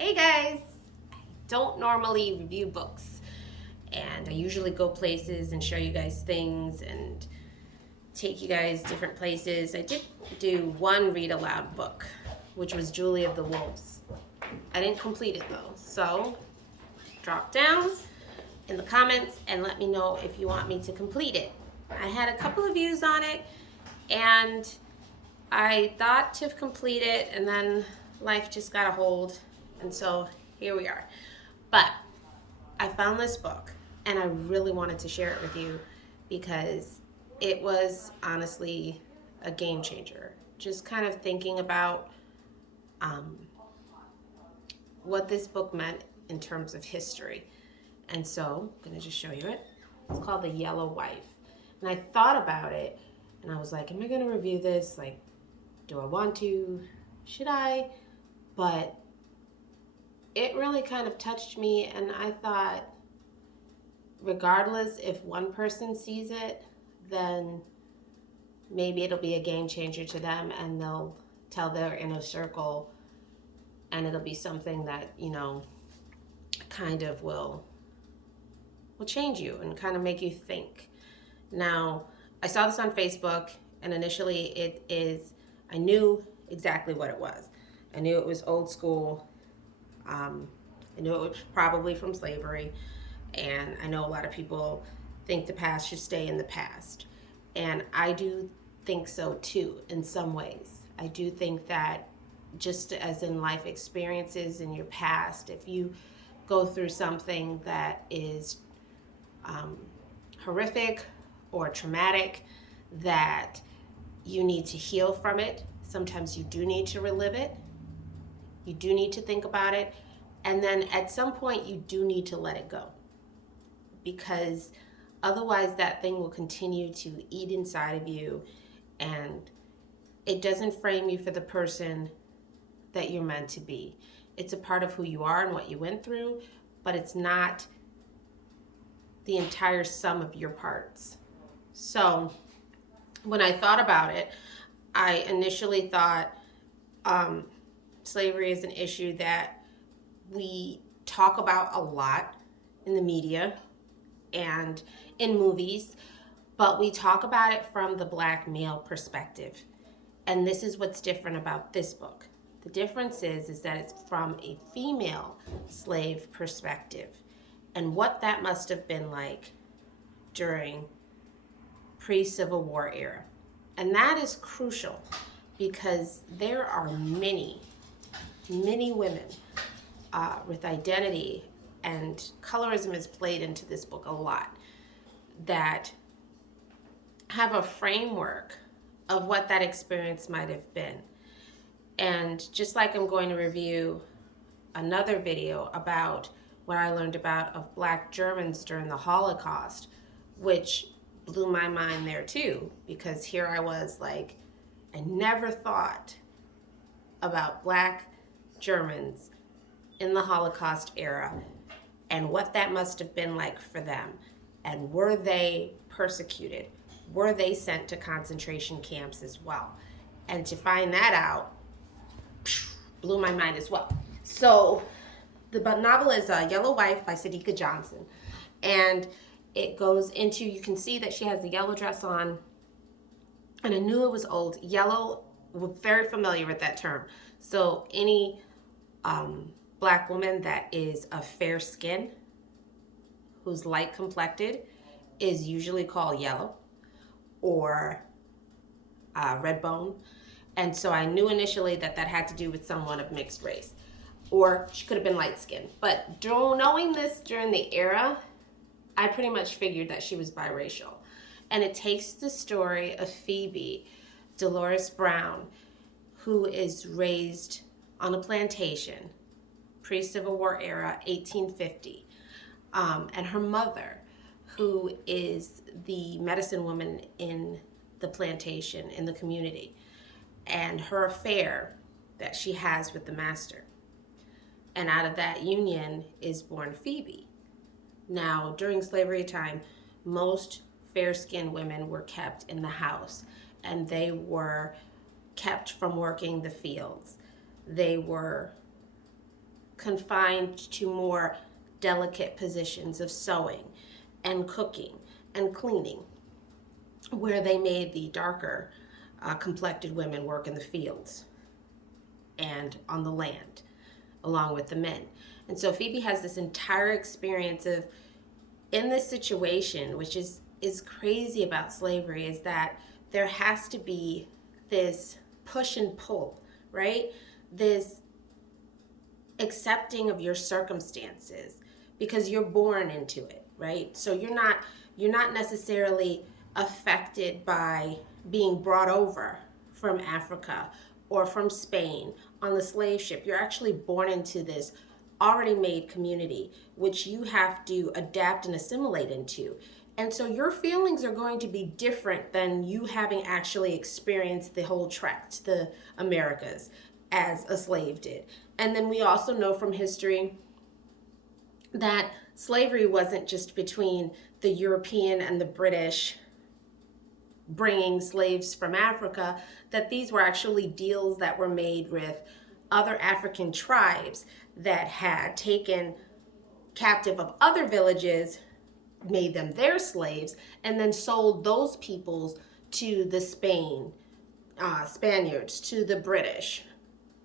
Hey guys! I don't normally review books, and I usually go places and show you guys things and take you guys different places. I did do one read aloud book, which was Julie of the Wolves. I didn't complete it though, so drop down in the comments and let me know if you want me to complete it. I had a couple of views on it, and I thought to complete it, and then life just got a hold, and so here we are. But I found this book, and I really wanted to share it with you because it was honestly a game changer. Just kind of thinking about um, what this book meant in terms of history. And so I'm going to just show you it. It's called The Yellow Wife. And I thought about it, and I was like, am I going to review this? Like, do I want to? Should I? But it really kind of touched me, and I thought, regardless if one person sees it, then maybe it'll be a game changer to them, and they'll tell their inner circle, and it'll be something that, kind of will change you and kind of make you think. Now, I saw this on Facebook, and initially I knew exactly what it was. I knew it was old school. I knew it was probably from slavery, and I know a lot of people think the past should stay in the past. And I do think so too, in some ways. I do think that just as in life experiences in your past, if you go through something that is horrific or traumatic, that you need to heal from it. Sometimes you do need to relive it. You do need to think about it. And then at some point, you do need to let it go. Because otherwise, that thing will continue to eat inside of you, and it doesn't frame you for the person that you're meant to be. It's a part of who you are and what you went through, but it's not the entire sum of your parts. So when I thought about it, I initially thought slavery is an issue that we talk about a lot in the media and in movies, but we talk about it from the black male perspective. And this is what's different about this book. The difference is that it's from a female slave perspective, and what that must have been like during pre-Civil War era. And that is crucial because there are many women with identity, and colorism is played into this book a lot, that have a framework of what that experience might have been. And just like I'm going to review another video about what I learned about of Black Germans during the Holocaust, which blew my mind there too, because here I was like, I never thought about Black Germans in the Holocaust era and what that must have been like for them. And were they persecuted? Were they sent to concentration camps as well? And to find that out blew my mind as well. So the novel is Yellow Wife by Sadeqa Johnson. And it goes into, you can see that she has the yellow dress on. And I knew it was old. Yellow, we're very familiar with that term. So any Black woman that is of fair skin, who's light complected, is usually called yellow or red bone. And so I knew initially that had to do with someone of mixed race, or she could have been light skinned. But knowing this during the era, I pretty much figured that she was biracial. And it takes the story of Pheby Delores Brown, who is raised on a plantation, pre-Civil War era, 1850. And her mother, who is the medicine woman in the plantation, in the community, and her affair that she has with the master. And out of that union is born Pheby. Now, during slavery time, most fair-skinned women were kept in the house, and they were kept from working the fields. They were confined to more delicate positions of sewing and cooking and cleaning, where they made the darker complected women work in the fields and on the land along with the men. And so Phebe has this entire experience of, in this situation, which is crazy about slavery, is that there has to be this push and pull, right? This accepting of your circumstances because you're born into it, right? So you're not necessarily affected by being brought over from Africa or from Spain on the slave ship. You're actually born into this already made community, which you have to adapt and assimilate into. And so your feelings are going to be different than you having actually experienced the whole trek to the Americas as a slave did. And then we also know from history that slavery wasn't just between the European and the British bringing slaves from Africa, that these were actually deals that were made with other African tribes that had taken captive of other villages, made them their slaves, and then sold those peoples to the Spaniards, to the British,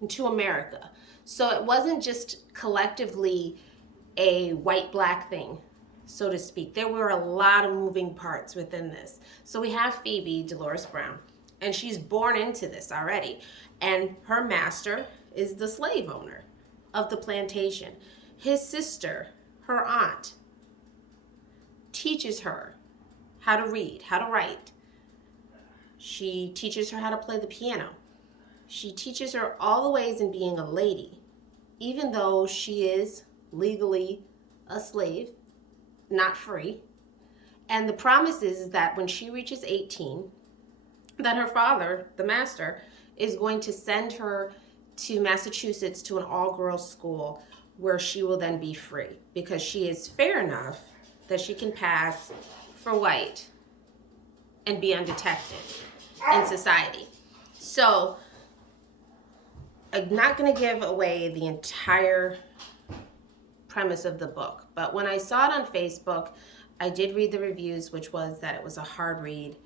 and to America. So it wasn't just collectively a white-black thing, so to speak. There were a lot of moving parts within this. So we have Pheby Delores Brown, and she's born into this already. And her master is the slave owner of the plantation. His sister, her aunt, teaches her how to read, how to write. She teaches her how to play the piano. She teaches her all the ways in being a lady, even though she is legally a slave, not free. And the promise is that when she reaches 18, that her father, the master, is going to send her to Massachusetts to an all-girls school where she will then be free because she is fair enough that she can pass for white and be undetected in society. So I'm not going to give away the entire premise of the book, but when I saw it on Facebook, I did read the reviews, which was that it was a hard read,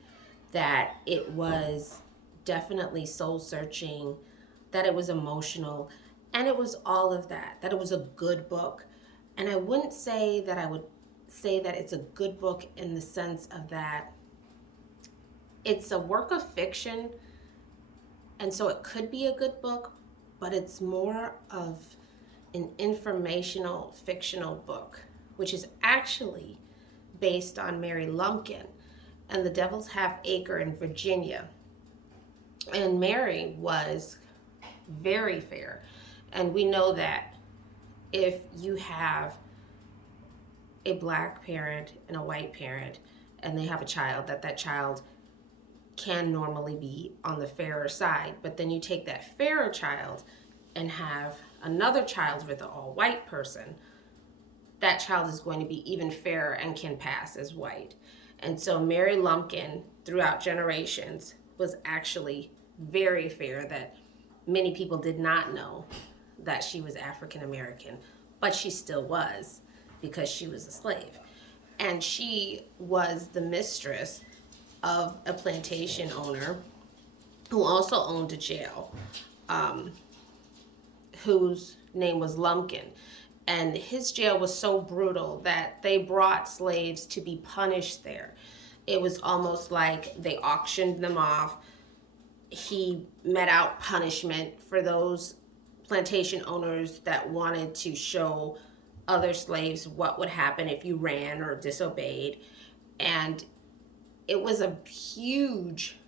that it was definitely soul-searching, that it was emotional, and it was all of that it was a good book. And I wouldn't say that I would say that it's a good book in the sense of that it's a work of fiction, and so it could be a good book, but it's more of an informational, fictional book, which is actually based on Mary Lumpkin and the Devil's Half Acre in Virginia. And Mary was very fair. And we know that if you have a black parent and a white parent and they have a child, that child can normally be on the fairer side. But then you take that fairer child and have another child with an all-white person, that child is going to be even fairer and can pass as white. And so Mary Lumpkin, throughout generations, was actually very fair, that many people did not know that she was African American, but she still was because she was a slave. And she was the mistress of a plantation owner who also owned a jail, whose name was Lumpkin. And his jail was so brutal that they brought slaves to be punished there. It was almost like they auctioned them off. He met out punishment for those plantation owners that wanted to show other slaves what would happen if you ran or disobeyed. And it was a huge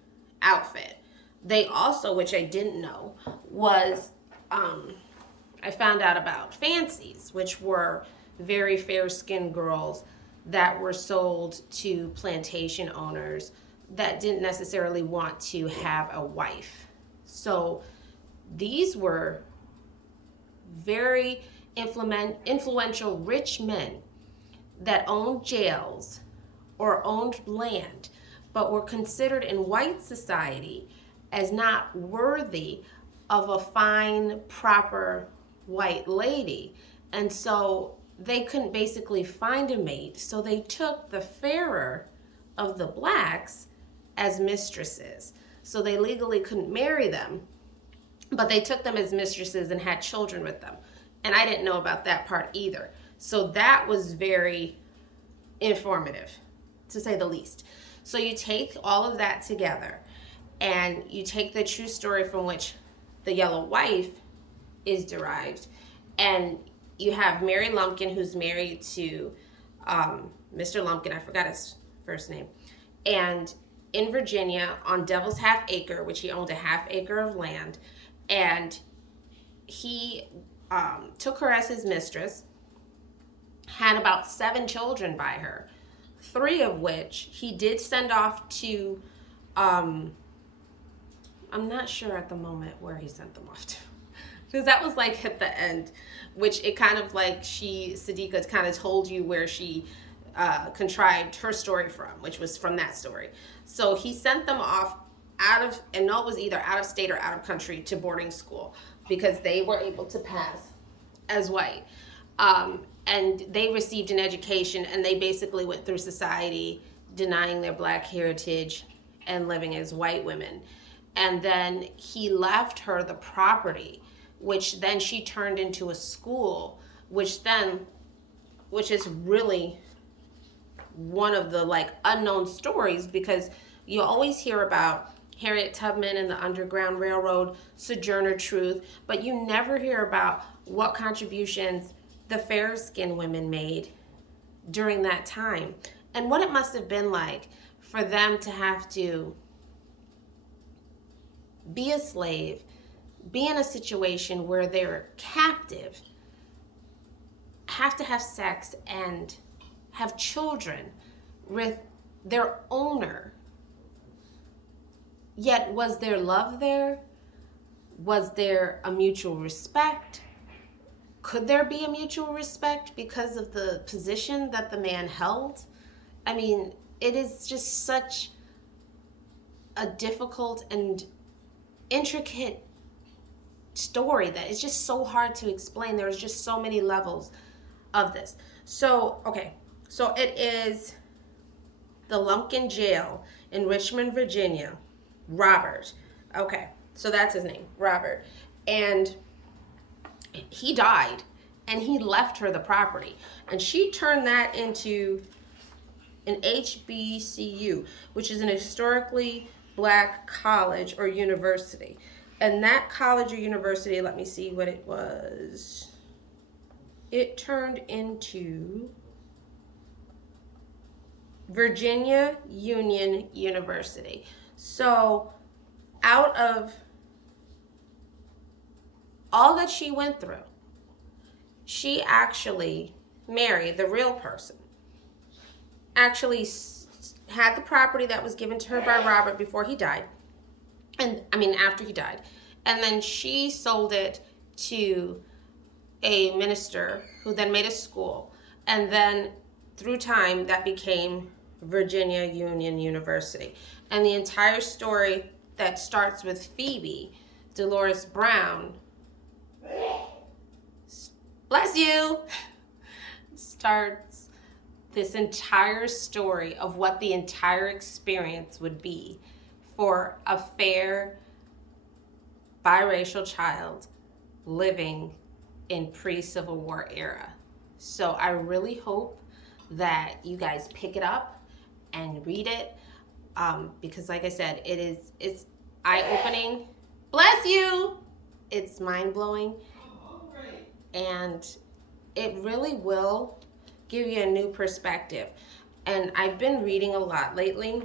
outfit. They also, which I didn't know, was I found out about fancies, which were very fair-skinned girls that were sold to plantation owners that didn't necessarily want to have a wife. So these were very influential rich men that owned jails or owned land, but were considered in white society as not worthy of a fine, proper white lady. And so they couldn't basically find a mate. So they took the fairer of the blacks as mistresses. So they legally couldn't marry them, but they took them as mistresses and had children with them. And I didn't know about that part either. So that was very informative, to say the least. So you take all of that together and you take the true story from which the yellow wife is derived, and you have Mary Lumpkin, who's married to Mr. Lumpkin, I forgot his first name, and in Virginia on Devil's Half Acre, which he owned a half acre of land, and he took her as his mistress, had about 7 children by her, 3 of which he did send off to, I'm not sure at the moment where he sent them off to, because that was like at the end, which it kind of like Sadeqa kind of told you where she contrived her story from, which was from that story. So he sent them off out of, and no, it was either out of state or out of country, to boarding school because they were able to pass as white. And they received an education, and they basically went through society denying their black heritage and living as white women. And then he left her the property, which then she turned into a school, which is really one of the like unknown stories, because you always hear about Harriet Tubman and the Underground Railroad, Sojourner Truth, but you never hear about what contributions the fair-skinned women made during that time, and what it must have been like for them to have to be a slave, be in a situation where they're captive, have to have sex and have children with their owner. Yet, was there love there? Was there a mutual respect? Could there be a mutual respect because of the position that the man held? I mean, it is just such a difficult and intricate story that is just so hard to explain. There's just so many levels of this. So, okay, so it is the Lumpkin Jail in Richmond, Virginia. Robert. Okay, so that's his name, Robert. And he died, and he left her the property, and she turned that into an HBCU, which is an historically black college or university. And that college or university, let me see what it was. It turned into Virginia Union University. So out of all that she went through, she actually married the real person, actually had the property that was given to her by Robert before he died, and I mean after he died, and then she sold it to a minister who then made a school, and then through time that became Virginia Union University. And the entire story that starts with Pheby Delores Brown, bless you, starts this entire story of what the entire experience would be for a fair biracial child living in pre-Civil War era. So I really hope that you guys pick it up and read it, because like I said, it's eye-opening. Bless you. It's mind-blowing, and it really will give you a new perspective. And I've been reading a lot lately,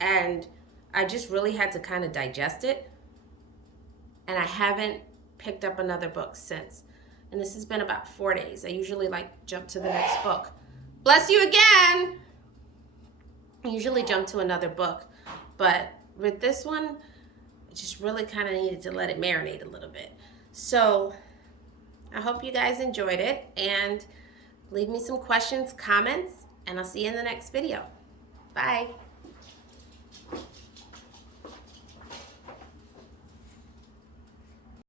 and I just really had to kind of digest it, and I haven't picked up another book since. And this has been about 4 days. I usually like jump to the next book. Bless you again. I usually jump to another book, but with this one, I just really kind of needed to let it marinate a little bit. So I hope you guys enjoyed it, and leave me some questions, comments, and I'll see you in the next video. Bye.